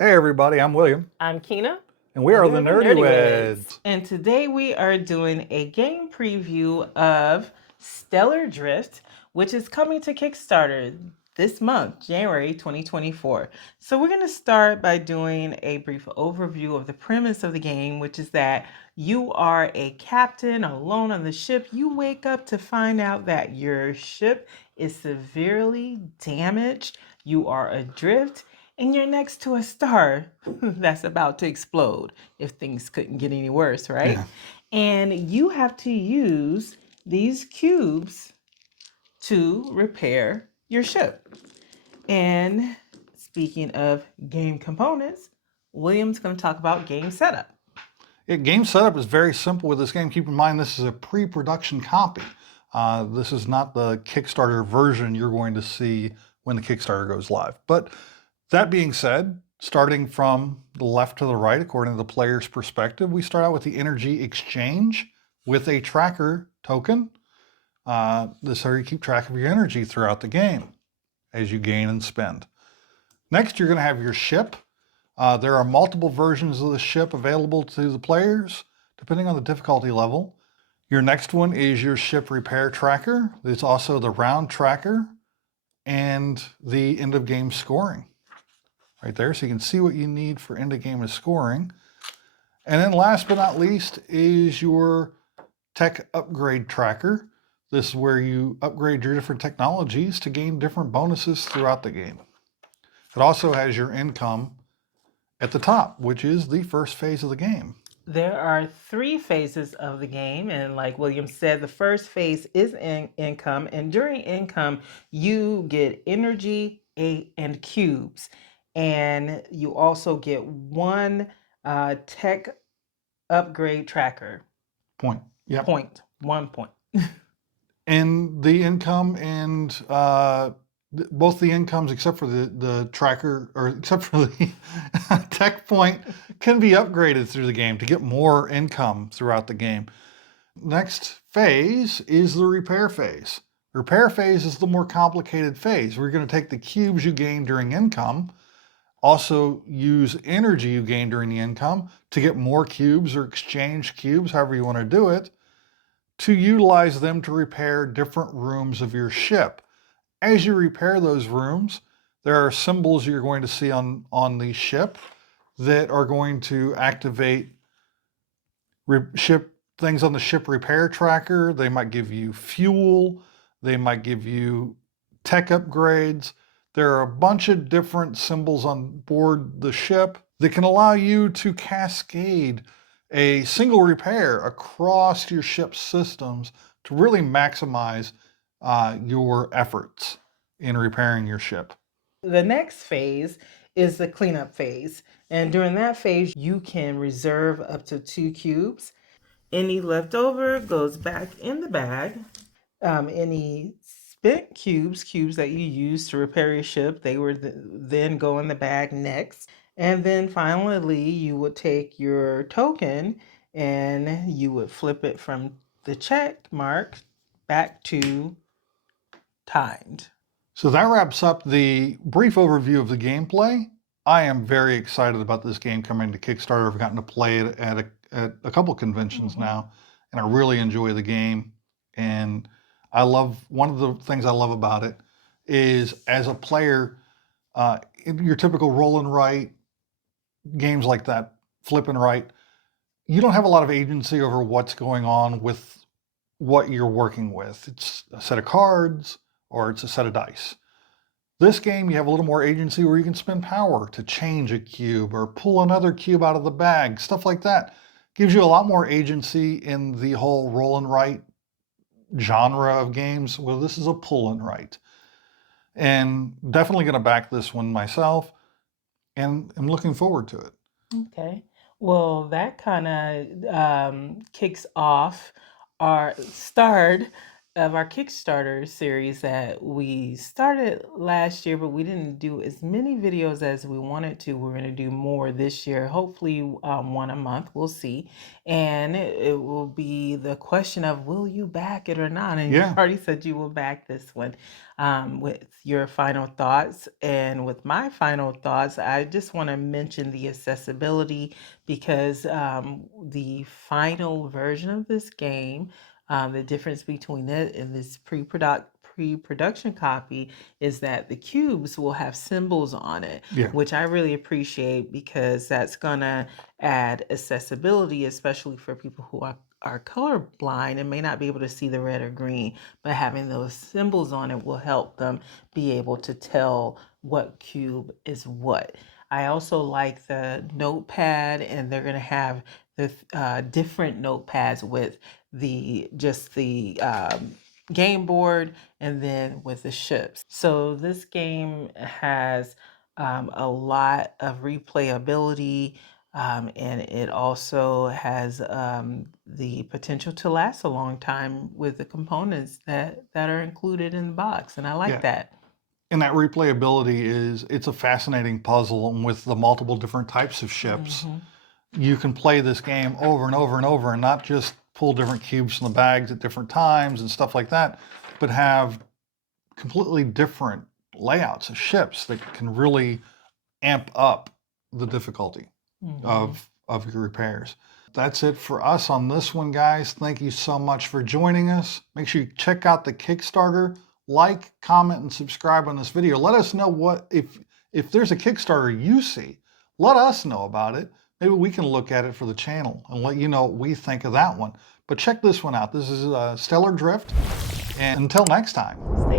Hey everybody, I'm William, I'm Kina, and we and are we the are the Nerdy Nerdyweds. Weds. And today we are doing a game preview of Stellar Drift, which is coming to Kickstarter this month, January 2024. So we're going to start by doing a brief overview of the premise of the game, which is that you are a captain alone on the ship. You wake up to find out that your ship is severely damaged. You are adrift and you're next to a star that's about to explode if things couldn't get any worse, right? Yeah. And you have to use these cubes to repair your ship. And speaking of game components, William's going to talk about game setup. Game setup is very simple with this game. Keep in mind this is a pre-production copy. This is not the Kickstarter version you're going to see when the Kickstarter goes live. But that being said, starting from the left to the right, according to the player's perspective, we start out with the energy exchange with a tracker token. This is how you keep track of your energy throughout the game as you gain and spend. Next, you're going to have your ship. There are multiple versions of the ship available to the players, depending on the difficulty level. Your next one is your ship repair tracker. It's also the round tracker and the end of game scoring right there. So you can see what you need for end of game scoring. And then last but not least is your tech upgrade tracker. This is where you upgrade your different technologies to gain different bonuses throughout the game. It also has your income at the top, which is the first phase of the game. There are three phases of the game, and like William said, the first phase is income, and during income, you get energy, and cubes, and you also get one tech upgrade tracker Point. Yep. point, 1 point. And the income and both the incomes, except for the tracker, or except for the tech point, can be upgraded through the game to get more income throughout the game. Next phase is the repair phase. Repair phase is the more complicated phase. We're going to take the cubes you gain during income, also use energy you gain during the income to get more cubes or exchange cubes, however you want to do it, to utilize them to repair different rooms of your ship. As you repair those rooms, there are symbols you're going to see on the ship that are going to activate ship things on the ship repair tracker. They might give you fuel, they might give you tech upgrades. There are a bunch of different symbols on board the ship that can allow you to cascade a single repair across your ship's systems to really maximize your efforts in repairing your ship. The next phase is the cleanup phase, and during that phase, you can reserve up to 2 cubes. Any leftover goes back in the bag. Any spent cubes that you use to repair your ship, they would then go in the bag next. And then finally, you would take your token and you would flip it from the check mark back to timed. So that wraps up the brief overview of the gameplay. I am very excited about this game coming to Kickstarter. I've gotten to play it at a couple conventions now, and I really enjoy the game. And I love, one of the things I love about it is as a player, in your typical roll and write games like that, flip and write, you don't have a lot of agency over what's going on with what you're working with. It's a set of cards or it's a set of dice. This game, you have a little more agency where you can spend power to change a cube or pull another cube out of the bag, stuff like that. Gives you a lot more agency in the whole roll and write genre of games. Well, this is a pull and write. And definitely going to back this one myself, and I'm looking forward to it. Okay. Well, that kind of kicks off our start of our Kickstarter series that we started last year, but we didn't do as many videos as we wanted to. We're going to do more this year, hopefully one a month. We'll see. And it will be the question of, will you back it or not? And you Yeah. already said you will back this one with your final thoughts. And with my final thoughts, I just want to mention the accessibility because the final version of this game, the difference between it and this pre-production copy is that the cubes will have symbols on it, Yeah. which I really appreciate because that's gonna add accessibility, especially for people who are colorblind and may not be able to see the red or green, but having those symbols on it will help them be able to tell what cube is what. I also like the notepad, and they're gonna have the different notepads with the game board and then with the ships. So this game has a lot of replayability, and it also has the potential to last a long time with the components that are included in the box, and I like Yeah. that. And that replayability it's a fascinating puzzle. And with the multiple different types of ships, you can play this game over and over and over and not just pull different cubes from the bags at different times and stuff like that, but have completely different layouts of ships that can really amp up the difficulty of your repairs. That's it for us on this one, guys. Thank you so much for joining us. Make sure you check out the Kickstarter, like, comment, and subscribe on this video. Let us know if there's a Kickstarter you see, let us know about it. Maybe we can look at it for the channel and let you know what we think of that one. But check this one out. This is Stellar Drift. And until next time. Stay